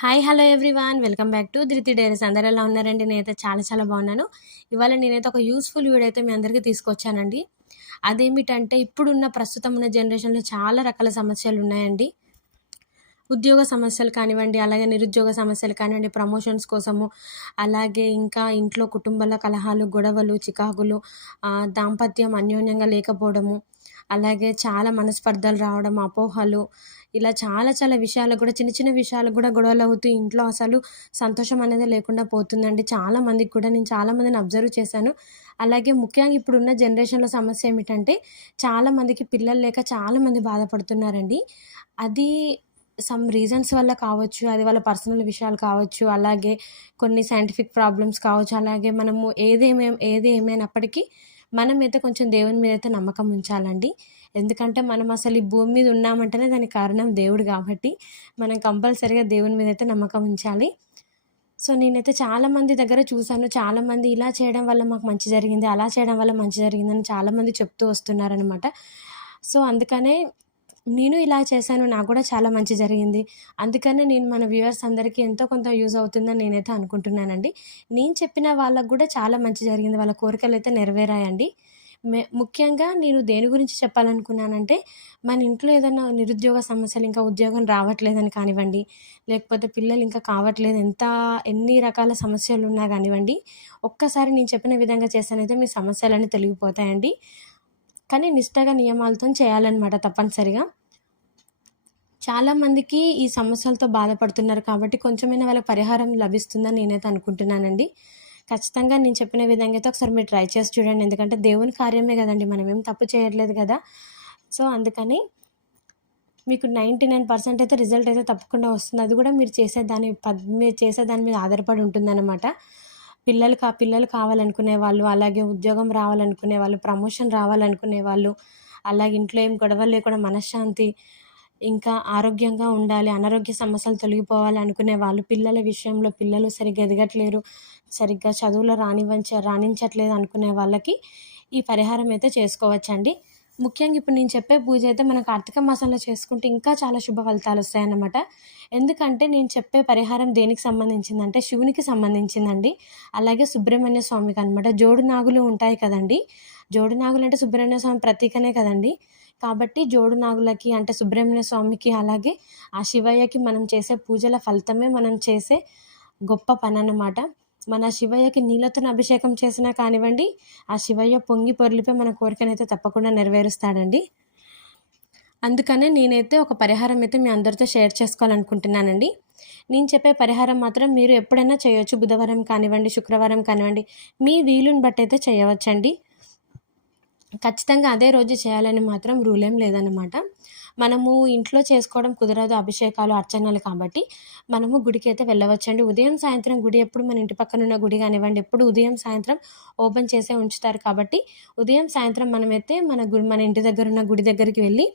Hi hello everyone. Welcome back to Dhruthi diaries. అందరు ఎలా ఉన్నారండి? నేనైతే చాలా చాలా బాగున్నాను. ఇవాళ నేనైతే ఒక యూస్ఫుల్ వీడియో అయితే మీ అందరికీ తీసుకొచ్చానండి. అదేమిటంటే ఇప్పుడున్న ప్రస్తుతం ఉన్న జనరేషన్లో చాలా రకాల సమస్యలు ఉన్నాయండి. ఉద్యోగ సమస్యలు కానివ్వండి అలాగే నిరుద్యోగ సమస్యలు కానివ్వండి ప్రమోషన్స్ కోసము అలాగే ఇంకా ఇంట్లో కుటుంబాల కలహాలు గొడవలు చికాకులు దాంపత్యం అన్యోన్యంగా లేకపోవడము అలాగే చాలా మనస్పర్ధలు రావడం అపోహలు ఇలా చాలా చాలా విషయాలకు కూడా చిన్న చిన్న విషయాలకు కూడా గొడవలు అవుతూ ఇంట్లో అసలు సంతోషం అనేది లేకుండా పోతుందండి. చాలా మందికి కూడా నేను చాలా మందిని అబ్జర్వ్ చేశాను. అలాగే ముఖ్యంగా ఇప్పుడున్న జనరేషన్లో సమస్య ఏమిటంటే చాలామందికి పిల్లలు లేక చాలామంది బాధపడుతున్నారండి. అది సమ్ రీజన్స్ వల్ల కావచ్చు అది వాళ్ళ పర్సనల్ విషయాలు కావచ్చు అలాగే కొన్ని సైంటిఫిక్ ప్రాబ్లమ్స్ కావచ్చు అలాగే మనము ఏదేమే ఏది ఏమైనప్పటికీ మనమైతే కొంచెం దేవుని మీద అయితే నమ్మకం ఉంచాలండి. ఎందుకంటే మనం అసలు ఈ భూమి మీద ఉన్నామంటేనే దానికి కారణం దేవుడు కాబట్టి మనం కంపల్సరిగా దేవుని మీద అయితే నమ్మకం ఉంచాలి. సో నేనైతే చాలామంది దగ్గర చూశాను. చాలామంది ఇలా చేయడం వల్ల మాకు మంచి జరిగింది అలా చేయడం వల్ల మంచి జరిగిందని చాలామంది చెప్తూ వస్తున్నారనమాట సో అందుకనే నేను ఇలా చేశాను నాకు కూడా చాలా మంచి జరిగింది. అందుకనే నేను మన వ్యూవర్స్ అందరికీ ఎంతో కొంత యూజ్ అవుతుందని నేనైతే అనుకుంటున్నానండి. నేను చెప్పిన వాళ్ళకు కూడా చాలా మంచి జరిగింది. వాళ్ళ కోరికలు అయితే నెరవేరాయండి. మే ముఖ్యంగా నేను దేని గురించి చెప్పాలనుకున్నానంటే మన ఇంట్లో ఏదైనా నిరుద్యోగ సమస్యలు ఇంకా ఉద్యోగం రావట్లేదని కానివ్వండి లేకపోతే పిల్లలు ఇంకా కావట్లేదు ఎంత ఎన్ని రకాల సమస్యలు ఉన్నా కానివ్వండి ఒక్కసారి నేను చెప్పిన విధంగా చేస్తానైతే మీ సమస్యలన్నీ తొలగిపోతాయండి. కానీ నిష్టగా నియమాలతో చేయాలన్నమాట తప్పనిసరిగా. చాలామందికి ఈ సమస్యలతో బాధపడుతున్నారు కాబట్టి కొంచెమైనా వాళ్ళకి పరిహారం లభిస్తుందని నేనైతే అనుకుంటున్నానండి. ఖచ్చితంగా నేను చెప్పిన విధంగా అయితే ఒకసారి మీరు ట్రై చేసి చూడండి. ఎందుకంటే దేవుని కార్యమే కదండి మనం ఏం తప్పు చేయట్లేదు కదా. సో అందుకని మీకు నైంటీ నైన్ పర్సెంట్ అయితే రిజల్ట్ అయితే తప్పకుండా వస్తుంది. అది కూడా మీరు చేసే దాని మీరు చేసే దాని మీద ఆధారపడి ఉంటుందన్నమాట. పిల్లలు కా పిల్లలు కావాలనుకునే వాళ్ళు అలాగే ఉద్యోగం రావాలనుకునే వాళ్ళు ప్రమోషన్ రావాలనుకునే వాళ్ళు అలాగే ఇంట్లో ఏం గొడవలు లేకుండా మనశ్శాంతి ఇంకా ఆరోగ్యంగా ఉండాలి అనారోగ్య సమస్యలు తొలగిపోవాలి అనుకునే వాళ్ళు పిల్లల విషయంలో పిల్లలు సరిగ్గా ఎదగట్లేరు సరిగ్గా చదువులో రానివ్వంచ రాణించట్లేదు అనుకునే వాళ్ళకి ఈ పరిహారం అయితే చేసుకోవచ్చండి. ముఖ్యంగా ఇప్పుడు నేను చెప్పే పూజ అయితే మన కార్తీక మాసంలో చేసుకుంటే ఇంకా చాలా శుభ ఫలితాలు వస్తాయన్నమాట. ఎందుకంటే నేను చెప్పే పరిహారం దేనికి సంబంధించిందంటే శివునికి సంబంధించిందండి. అలాగే సుబ్రహ్మణ్య స్వామికి అనమాట జోడు నాగులు ఉంటాయి కదండి. జోడు నాగులు అంటే సుబ్రహ్మణ్య స్వామి ప్రతీకనే కదండి. కాబట్టి జోడు నాగులకి అంటే సుబ్రహ్మణ్య స్వామికి అలాగే ఆ శివయ్యకి మనం చేసే పూజల ఫలితమే మనం చేసే గొప్ప పని అన్నమాట మన శివయ్యకి నీళ్ళతో అభిషేకం చేసినా కానివ్వండి ఆ శివయ్య పొంగి పొరిలిపై మన కోరికనైతే తప్పకుండా నెరవేరుస్తాడండి. అందుకనే నేనైతే ఒక పరిహారం అయితే మీ అందరితో షేర్ చేసుకోవాలనుకుంటున్నానండి. నేను చెప్పే పరిహారం మాత్రం మీరు ఎప్పుడైనా చేయొచ్చు. బుధవారం కానివ్వండి శుక్రవారం కానివ్వండి మీ వీలుని బట్టి అయితే చేయవచ్చండి. ఖచ్చితంగా అదే రోజు చేయాలని మాత్రం రూల్ ఏం లేదన్నమాట. మనము ఇంట్లో చేసుకోవడం కుదరదు అభిషేకాలు అర్చనలు కాబట్టి. మనము గుడికి అయితే వెళ్ళవచ్చండి. ఉదయం సాయంత్రం గుడి ఎప్పుడు మన ఇంటి పక్కన ఉన్న గుడి కానివ్వండి ఎప్పుడు ఉదయం సాయంత్రం ఓపెన్ చేసే ఉంచుతారు కాబట్టి. ఉదయం సాయంత్రం మనమైతే మన గుడి మన ఇంటి దగ్గర ఉన్న గుడి దగ్గరికి వెళ్ళి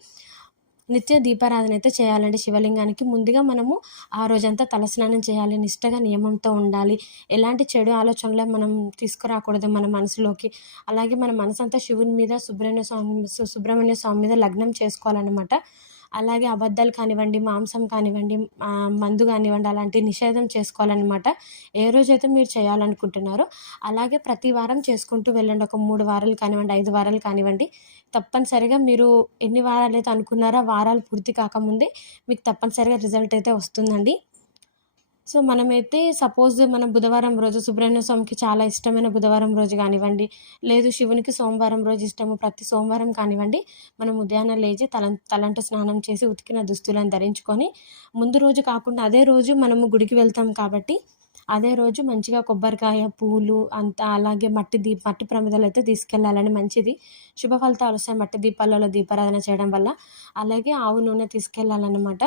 నిత్య దీపారాధన అయితే చేయాలండి. శివలింగానికి ముందుగా మనము ఆ రోజంతా తలస్నానం చేయాలి. నిష్టగా నియమంతో ఉండాలి. ఎలాంటి చెడు ఆలోచనలు మనం తీసుకురాకూడదు మన మనసులోకి. అలాగే మన మనసు అంతా శివుని మీద సుబ్రహ్మణ్య స్వామి సుబ్రహ్మణ్య స్వామి మీద లగ్నం చేసుకోవాలన్నమాట. అలాగే అబద్ధాలు కానివ్వండి మాంసం కానివ్వండి మందు కానివ్వండి అలాంటి నిషేధం చేసుకోవాలన్నమాట. ఏ రోజైతే మీరు చేయాలనుకుంటున్నారో అలాగే ప్రతి వారం చేసుకుంటూ వెళ్ళండి. ఒక మూడు వారాలు కానివ్వండి ఐదు వారాలు కానివ్వండి. తప్పనిసరిగా మీరు ఎన్ని వారాలు అయితే అనుకున్నారో వారాలు పూర్తి కాకముందే మీకు తప్పనిసరిగా రిజల్ట్ అయితే వస్తుందండి. సో మనమైతే సపోజ్ మనం బుధవారం రోజు సుబ్రహ్మణ్య స్వామికి చాలా ఇష్టమైన బుధవారం రోజు కానివ్వండి లేదు శివునికి సోమవారం రోజు ఇష్టము ప్రతి సోమవారం కానివ్వండి మనం ఉదయాన్నే లేచి తల తలంట స్నానం చేసి ఉతికిన దుస్తులను ధరించుకొని ముందు రోజు కాకుండా అదే రోజు మనము గుడికి వెళ్తాం కాబట్టి అదే రోజు మంచిగా కొబ్బరికాయ పూలు అంతా అలాగే మట్టి దీప మట్టి ప్రమిదలు అయితే తీసుకెళ్ళాలని మంచిది. శుభ ఫలితాలు వస్తాయి మట్టి దీపాలలో దీపారాధన చేయడం వల్ల. అలాగే ఆవు నూనె తీసుకెళ్ళాలన్నమాట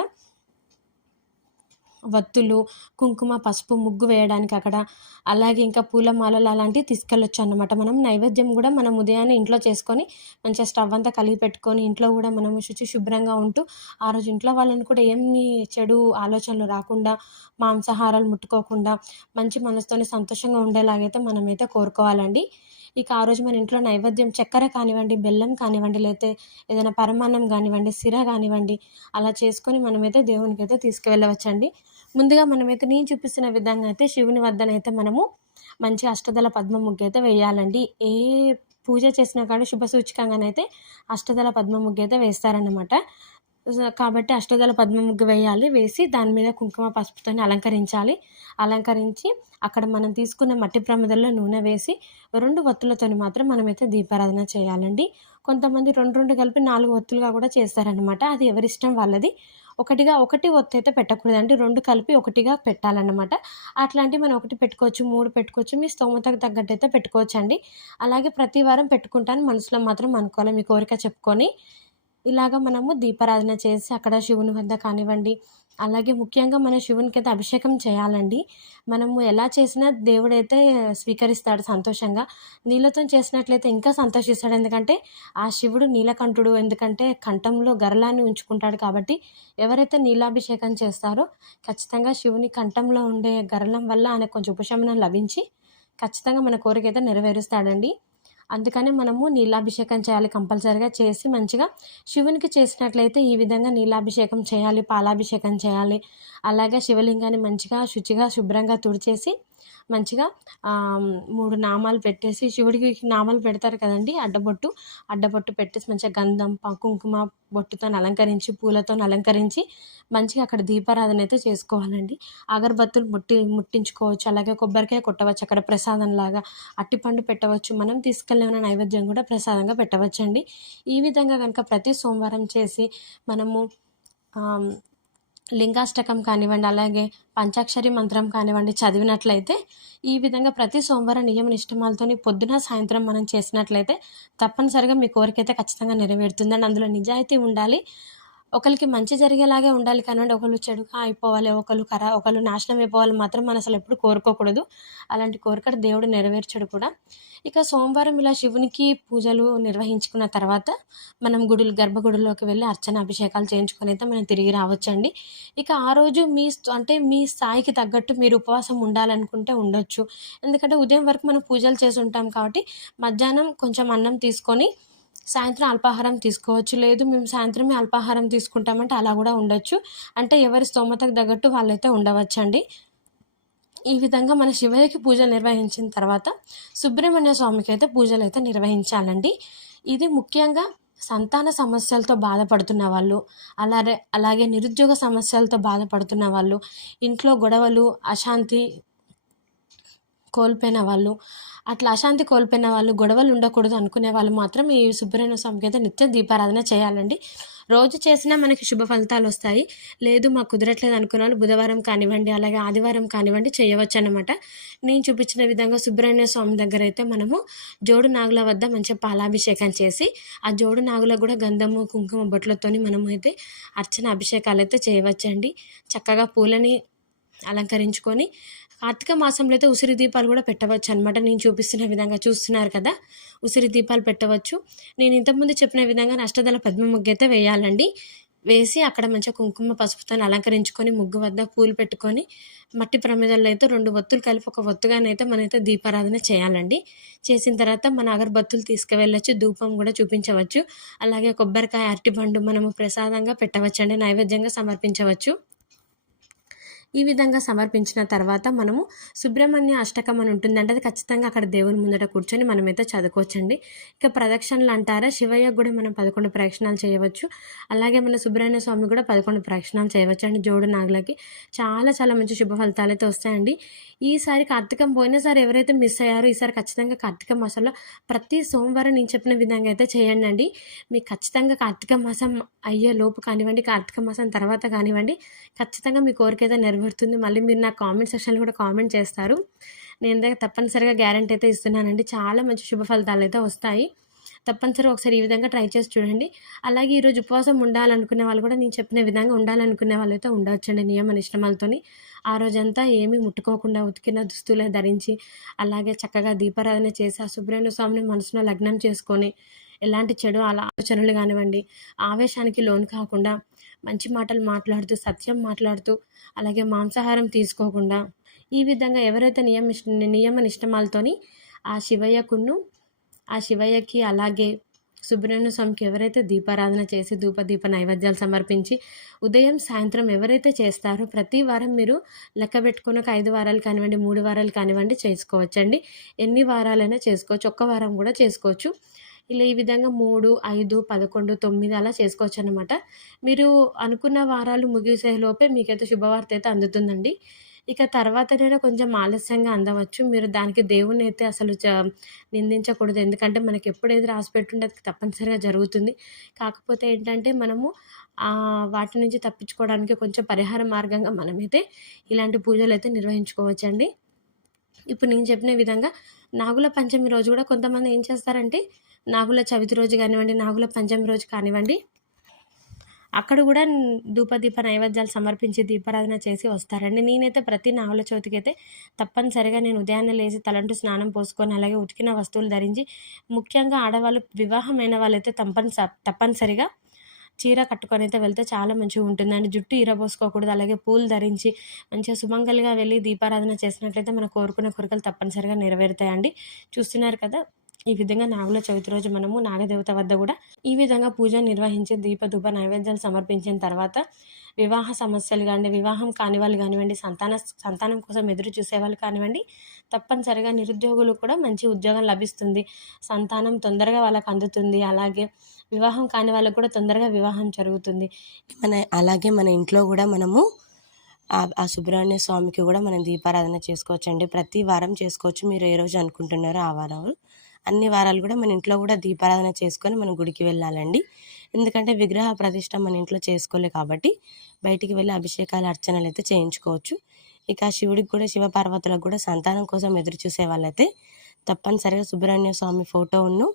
వత్తులు కుంకుమ పసుపు ముగ్గు వేయడానికి అక్కడ. అలాగే ఇంకా పూల మాలలు అలాంటివి తీసుకెళ్ళొచ్చు అనమాట మనం నైవేద్యం కూడా మనం ఉదయాన్నే ఇంట్లో చేసుకొని మంచిగా స్టవ్ అంతా కలిగి పెట్టుకొని ఇంట్లో కూడా మనం శుచి శుభ్రంగా ఉంటూ ఆ రోజు ఇంట్లో వాళ్ళని కూడా ఏమి చెడు ఆలోచనలు రాకుండా మాంసాహారాలు ముట్టుకోకుండా మంచి మనసుతోని సంతోషంగా ఉండేలాగైతే మనమైతే కోరుకోవాలండి. ఇక ఆ రోజు మన ఇంట్లో నైవేద్యం చక్కెర కానివ్వండి బెల్లం కానివ్వండి లేకపోతే ఏదైనా పరమాన్నం కానివ్వండి సిర కానివ్వండి అలా చేసుకొని మనమైతే దేవునికి అయితే తీసుకువెళ్ళవచ్చండి. ముందుగా మనమైతే నేను చూపిస్తున్న విధంగా అయితే శివుని వద్దనైతే మనము మంచి అష్టదళ పద్మ ముగ్గు అయితే వేయాలండి. ఏ పూజ చేసినా కానీ శుభ సూచకంగానైతే అష్టదళ పద్మ ముగ్గు అయితే వేస్తారన్నమాట. కాబట్టి అష్టదళ పద్మ ముగ్గు వేయాలి. వేసి దాని మీద కుంకుమ పసుపుతో అలంకరించాలి. అలంకరించి అక్కడ మనం తీసుకున్న మట్టి ప్రమిదల్లో నూనె వేసి రెండు ఒత్తులతో మాత్రం మనమైతే దీపారాధన చేయాలండి. కొంతమంది రెండు రెండు కలిపి నాలుగు ఒత్తులుగా కూడా చేస్తారనమాట అది ఎవరిష్టం వాళ్ళది. ఒకటిగా ఒకటి ఒత్తు అయితే పెట్టకూడదండి. రెండు కలిపి ఒకటిగా పెట్టాలన్నమాట. అట్లాంటివి మనం ఒకటి పెట్టుకోవచ్చు మూడు పెట్టుకోవచ్చు మీ స్తోమతకు తగ్గట్టు అయితే పెట్టుకోవచ్చు అండి అలాగే ప్రతి వారం పెట్టుకుంటాను. మనసులో మాత్రం అనుకోవాలి. మీ కోరిక చెప్పుకొని ఇలాగ మనము దీపారాధన చేసి అక్కడ శివుని వద్ద కానివ్వండి అలాగే ముఖ్యంగా మన శివునికి అయితే అభిషేకం చేయాలండి. మనము ఎలా చేసినా దేవుడైతే స్వీకరిస్తాడు సంతోషంగా. నీళ్ళతో చేసినట్లయితే ఇంకా సంతోషిస్తాడు. ఎందుకంటే ఆ శివుడు నీలకంఠుడు ఎందుకంటే కంఠంలో గరలాన్ని ఉంచుకుంటాడు కాబట్టి ఎవరైతే నీలాభిషేకం చేస్తారో ఖచ్చితంగా శివుని కంఠంలో ఉండే గరలం వల్ల ఆయన కొంచెం ఉపశమనం లభించి ఖచ్చితంగా మన కోరిక అయితే నెరవేరుస్తాడండి. అందుకని మనము నీలాభిషేకం చేయాలి కంపల్సరిగా చేసి మంచిగా శివునికి చేసినట్లయితే ఈ విధంగా నీలాభిషేకం చేయాలి పాలాభిషేకం చేయాలి. అలాగే శివలింగాన్ని మంచిగా శుచిగా శుభ్రంగా తుడిచేసి మంచిగా మూడు నామాలు పెట్టేసి శివుడికి నామాలు పెడతారు కదండి అడ్డబొట్టు. అడ్డబొట్టు పెట్టేసి మంచిగా గంధం కుంకుమ బొట్టుతో అలంకరించి పూలతో అలంకరించి మంచిగా అక్కడ దీపారాధన అయితే చేసుకోవాలండి. అగరబత్తులు ముట్టి ముట్టించుకోవచ్చు. అలాగే కొబ్బరికాయ కొట్టవచ్చు. అక్కడ ప్రసాదం లాగా అట్టిపండు పెట్టవచ్చు. మనం తీసుకెళ్ళిన నైవేద్యం కూడా ప్రసాదంగా పెట్టవచ్చండి. ఈ విధంగా కనుక ప్రతి సోమవారం చేసి మనము లింగాష్టకం కానివ్వండి అలాగే పంచాక్షరి మంత్రం కానివ్వండి చదివినట్లయితే ఈ విధంగా ప్రతి సోమవారం నియమ నిష్టమాలతో పొద్దున సాయంత్రం మనం చేసినట్లయితే తప్పనిసరిగా మీ కోరిక అయితే ఖచ్చితంగా నెరవేరుతుందండి. అందులో నిజాయితీ ఉండాలి. ఒకరికి మంచి జరిగేలాగే ఉండాలి కానివ్వండి. ఒకళ్ళు చెడుగా అయిపోవాలి ఒకళ్ళు కరా ఒకళ్ళు నాశనం అయిపోవాలి మాత్రం మనం అసలు ఎప్పుడు కోరుకోకూడదు. అలాంటి కోరికలు దేవుడు నెరవేర్చడు కూడా. ఇక సోమవారం ఇలా శివునికి పూజలు నిర్వహించుకున్న తర్వాత మనం గుడులు గర్భగుడిలోకి వెళ్ళి అర్చన అభిషేకాలు చేయించుకొని అయితే మనం తిరిగి రావచ్చండి. ఇక ఆ రోజు మీ అంటే మీ స్థాయికి తగ్గట్టు మీరు ఉపవాసం ఉండాలనుకుంటే ఉండొచ్చు. ఎందుకంటే ఉదయం వరకు మనం పూజలు చేసి ఉంటాం కాబట్టి మధ్యాహ్నం కొంచెం అన్నం తీసుకొని సాయంత్రం అల్పాహారం తీసుకోవచ్చు. లేదు మేము సాయంత్రమే అల్పాహారం తీసుకుంటామంటే అలా కూడా ఉండొచ్చు. అంటే ఎవరి స్తోమతకు తగ్గట్టు వాళ్ళైతే ఉండవచ్చండి. ఈ విధంగా మన శివయ్యకి పూజలు నిర్వహించిన తర్వాత సుబ్రహ్మణ్య స్వామికి అయితే పూజలు అయితే నిర్వహించాలండి. ఇది ముఖ్యంగా సంతాన సమస్యలతో బాధపడుతున్న వాళ్ళు అలాగే అలాగే నిరుద్యోగ సమస్యలతో బాధపడుతున్న వాళ్ళు ఇంట్లో గొడవలు అశాంతి కోల్పోయిన వాళ్ళు అట్లా అశాంతి కోల్పోయిన వాళ్ళు గొడవలు ఉండకూడదు అనుకునే వాళ్ళు మాత్రం ఈ సుబ్రహ్మణ్య స్వామికి అయితే నిత్యం దీపారాధన చేయాలండి. రోజు చేసినా మనకి శుభ ఫలితాలు వస్తాయి. లేదు మాకు కుదరట్లేదు అనుకున్న వాళ్ళు బుధవారం కానివ్వండి అలాగే ఆదివారం కానివ్వండి చేయవచ్చు అనమాట నేను చూపించిన విధంగా సుబ్రహ్మణ్య స్వామి దగ్గర అయితే మనము జోడు నాగుల వద్ద మంచిగా పాలాభిషేకం చేసి ఆ జోడు నాగులకు కూడా గంధము కుంకుమ బొట్లతోని మనము అయితే అర్చన అభిషేకాలు అయితే చేయవచ్చండి. చక్కగా పూలని అలంకరించుకొని కార్తీక మాసంలో అయితే ఉసిరి దీపాలు కూడా పెట్టవచ్చు అనమాట నేను చూపిస్తున్న విధంగా చూస్తున్నారు కదా ఉసిరి దీపాలు పెట్టవచ్చు. నేను ఇంతకుముందు చెప్పిన విధంగా అష్టదళ పద్మ ముగ్గు అయితే వేయాలండి. వేసి అక్కడ మంచిగా కుంకుమ పసుపుతో అలంకరించుకొని ముగ్గు వద్ద పూలు పెట్టుకొని మట్టి ప్రమిదల్లో అయితే రెండు ఒత్తులు కలిపి ఒక ఒత్తుగానైతే మనైతే దీపారాధన చేయాలండి. చేసిన తర్వాత మన అగరబత్తులు తీసుకువెళ్ళచ్చు ధూపం కూడా చూపించవచ్చు. అలాగే కొబ్బరికాయ అరటిపండు మనము ప్రసాదంగా పెట్టవచ్చు అండి నైవేద్యంగా సమర్పించవచ్చు. ఈ విధంగా సమర్పించిన తర్వాత మనము సుబ్రహ్మణ్య అష్టకం అని ఉంటుందంటే అది ఖచ్చితంగా అక్కడ దేవుని ముందట కూర్చొని మనమైతే చదువుకోవచ్చండి. ఇక ప్రదక్షిణలు అంటారా? శివయ్య కూడా మనం పదకొండు ప్రదక్షిణాలు చేయవచ్చు. అలాగే మన సుబ్రహ్మణ్య స్వామి కూడా పదకొండు ప్రదక్షిణాలు చేయవచ్చు అండి జోడు నాగులకి. చాలా చాలా మంచి శుభ ఫలితాలు అయితే వస్తాయండి. ఈసారి కార్తీకం పోయినసారి ఎవరైతే మిస్ అయ్యారో ఈసారి ఖచ్చితంగా కార్తీక మాసంలో ప్రతి సోమవారం నేను చెప్పిన విధంగా అయితే చేయండి అండి మీకు ఖచ్చితంగా కార్తీక మాసం అయ్యే లోపు కానివ్వండి కార్తీక మాసం తర్వాత కానివ్వండి ఖచ్చితంగా మీ కోరిక అయితే నెరవేరుతుంది మళ్ళీ మీరు నా కామెంట్ సెక్షన్లో కూడా కామెంట్ చేస్తారు. నేను దగ్గర తప్పనిసరిగా గ్యారంటీ అయితే ఇస్తున్నానండి. చాలా మంచి శుభ ఫలితాలు అయితే వస్తాయి. తప్పనిసరిగా ఒకసారి ఈ విధంగా ట్రై చేసి చూడండి. అలాగే ఈరోజు ఉపవాసం ఉండాలనుకునే వాళ్ళు కూడా నేను చెప్పిన విధంగా ఉండాలనుకునే వాళ్ళు అయితే ఉండవచ్చండి నియమ నిష్టమాలతోని ఆ రోజంతా ఏమీ ముట్టుకోకుండా ఉతికిన దుస్తులే ధరించి అలాగే చక్కగా దీపారాధన చేసి ఆ సుబ్రహ్మణ్య స్వామిని మనసులో లగ్నం చేసుకొని ఎలాంటి చెడు అలా ఆలోచనలు కానివ్వండి ఆవేశానికి లోను కాకుండా మంచి మాటలు మాట్లాడుతూ సత్యం మాట్లాడుతూ అలాగే మాంసాహారం తీసుకోకుండా ఈ విధంగా ఎవరైతే నియమ నియమ నిష్టమాలతోని ఆ శివయ్యకును ఆ శివయ్యకి అలాగే సుబ్రహ్మణ్య స్వామికి ఎవరైతే దీపారాధన చేసి ధూప దీప నైవేద్యాలు సమర్పించి ఉదయం సాయంత్రం ఎవరైతే చేస్తారో ప్రతి వారం మీరు లెక్క పెట్టుకుని ఒక ఐదు వారాలు కానివ్వండి మూడు వారాలు కానివ్వండి చేసుకోవచ్చండి. ఎన్ని వారాలైనా చేసుకోవచ్చు. ఒక్క వారం కూడా చేసుకోవచ్చు. ఇలా ఈ విధంగా మూడు ఐదు పదకొండు తొమ్మిది అలా చేసుకోవచ్చు అనమాట మీరు అనుకున్న వారాలు ముగిసే లోపే మీకైతే శుభవార్త అయితే అందుతుందండి. ఇక తర్వాతనైనా కొంచెం ఆలస్యంగా అందవచ్చు. మీరు దానికి దేవుణ్ణి అయితే అసలు చ నిందించకూడదు. ఎందుకంటే మనకి ఎప్పుడైతే రాసి పెట్టుంటే అది తప్పనిసరిగా జరుగుతుంది. కాకపోతే ఏంటంటే మనము వాటి నుంచి తప్పించుకోవడానికి కొంచెం పరిహార మార్గంగా మనమైతే ఇలాంటి పూజలు అయితే నిర్వహించుకోవచ్చండి. ఇప్పుడు నేను చెప్పిన విధంగా నాగుల పంచమి రోజు కూడా కొంతమంది ఏం చేస్తారంటే నాగుల చవితి రోజు కానివ్వండి నాగుల పంచమి రోజు కానివ్వండి అక్కడ కూడా ధూపదీప నైవేద్యాలు సమర్పించి దీపారాధన చేసి వస్తారండి. నేనైతే ప్రతి నాగుల చవితికి అయితే తప్పనిసరిగా నేను ఉదయాన్నే లేచి తలంటు స్నానం పోసుకొని అలాగే ఉతికిన వస్తువులు ధరించి ముఖ్యంగా ఆడవాళ్ళు వివాహమైన వాళ్ళైతే తప్పని తప్పనిసరిగా చీర కట్టుకొని అయితే వెళ్తే చాలా మంచిగా ఉంటుందండి. జుట్టు ఈరబోసుకోకూడదు అలాగే పూలు ధరించి మంచిగా సుమంగలిగా వెళ్ళి దీపారాధన చేసినట్లయితే మన కోరుకునే కోరికలు తప్పనిసరిగా నెరవేరుతాయండి. చూస్తున్నారు కదా ఈ విధంగా నాగుల చవితి రోజు మనము నాగదేవత వద్ద కూడా ఈ విధంగా పూజ నిర్వహించి దీపధూప నైవేద్యాలు సమర్పించిన తర్వాత వివాహ సమస్యలు కానివ్వండి వివాహం కాని వాళ్ళు కానివ్వండి సంతాన సంతానం కోసం ఎదురు చూసేవాళ్ళు కానివ్వండి తప్పనిసరిగా నిరుద్యోగులు కూడా మంచి ఉద్యోగం లభిస్తుంది. సంతానం తొందరగా వాళ్ళకి అందుతుంది. అలాగే వివాహం కాని వాళ్ళకు కూడా తొందరగా వివాహం జరుగుతుంది. మన అలాగే మన ఇంట్లో కూడా మనము ఆ సుబ్రహ్మణ్య స్వామికి కూడా మనం దీపారాధన చేసుకోవచ్చండి. ప్రతి వారం చేసుకోవచ్చు. మీరు ఏ రోజు అనుకుంటున్నారో ఆ వారం. అన్ని వారాలు కూడా మన ఇంట్లో కూడా దీపారాధన చేసుకొని మనం గుడికి వెళ్ళాలండి. ఎందుకంటే విగ్రహ ప్రతిష్ట మన ఇంట్లో చేసుకోలే కాబట్టి బయటికి వెళ్ళి అభిషేకాలు అర్చనలు అయితే చేయించుకోవచ్చు. ఇక శివుడికి కూడా శివపార్వతులకు కూడా సంతానం కోసం ఎదురు చూసే వాళ్ళైతే తప్పనిసరిగా సుబ్రహ్మణ్య స్వామి ఫోటోను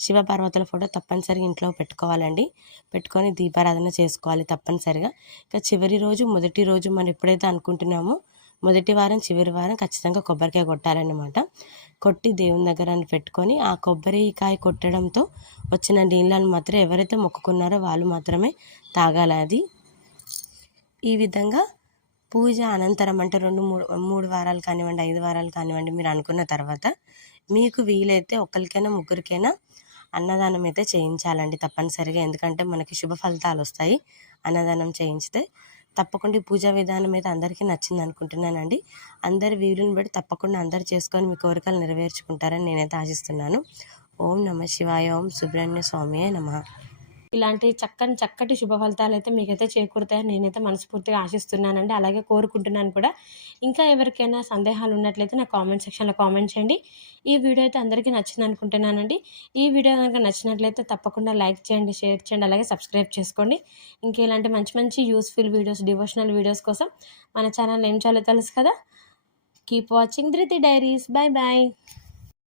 శివపార్వతుల ఫోటో తప్పనిసరిగా ఇంట్లో పెట్టుకోవాలండి. పెట్టుకొని దీపారాధన చేసుకోవాలి తప్పనిసరిగా. ఇక చివరి రోజు మొదటి రోజు మనం ఎప్పుడైతే అనుకుంటున్నామో మొదటి వారం చివరి వారం ఖచ్చితంగా కొబ్బరికాయ కొట్టాలన్నమాట. కొట్టి దేవుని దగ్గర పెట్టుకొని ఆ కొబ్బరికాయ కొట్టడంతో వచ్చిన నీళ్ళను మాత్రం ఎవరైతే మొక్కుకున్నారో వాళ్ళు మాత్రమే తాగాలి అది. ఈ విధంగా పూజ అనంతరం అంటే రెండు మూడు మూడు వారాలు కానివ్వండి ఐదు వారాలు కానివ్వండి మీరు అనుకున్న తర్వాత మీకు వీలైతే ఒకరికైనా ముగ్గురికైనా అన్నదానం అయితే చేయించాలండి తప్పనిసరిగా. ఎందుకంటే మనకి శుభ ఫలితాలు వస్తాయి. అన్నదానం చేయించితే తప్పకుండా ఈ పూజా విధానం అయితే అందరికీ నచ్చింది అనుకుంటున్నానండి. అందరి వీలుని బట్టి తప్పకుండా అందరు చేసుకొని మీ కోరికలు నెరవేర్చుకుంటారని నేనైతే ఆశిస్తున్నాను. ఓం నమ శివాయ ఓం సుబ్రహ్మణ్య స్వామి నమ. ఇలాంటి చక్కని చక్కటి శుభ ఫలితాలు అయితే మీకైతే చేకూరుతాయని నేనైతే మనస్ఫూర్తిగా ఆశిస్తున్నానండి. అలాగే కోరుకుంటున్నాను కూడా. ఇంకా ఎవరికైనా సందేహాలు ఉన్నట్లయితే నా కామెంట్ సెక్షన్లో కామెంట్ చేయండి. ఈ వీడియో అయితే అందరికీ నచ్చింది అనుకుంటున్నానండి. ఈ వీడియో కనుక నచ్చినట్లయితే తప్పకుండా లైక్ చేయండి షేర్ చేయండి అలాగే సబ్స్క్రైబ్ చేసుకోండి. ఇంకా ఇలాంటి మంచి మంచి యూస్ఫుల్ వీడియోస్ డివోషనల్ వీడియోస్ కోసం మన ఛానల్ ఏం చేయాలో తెలుసు కదా? Keep watching Dhruthi diaries. Bye bye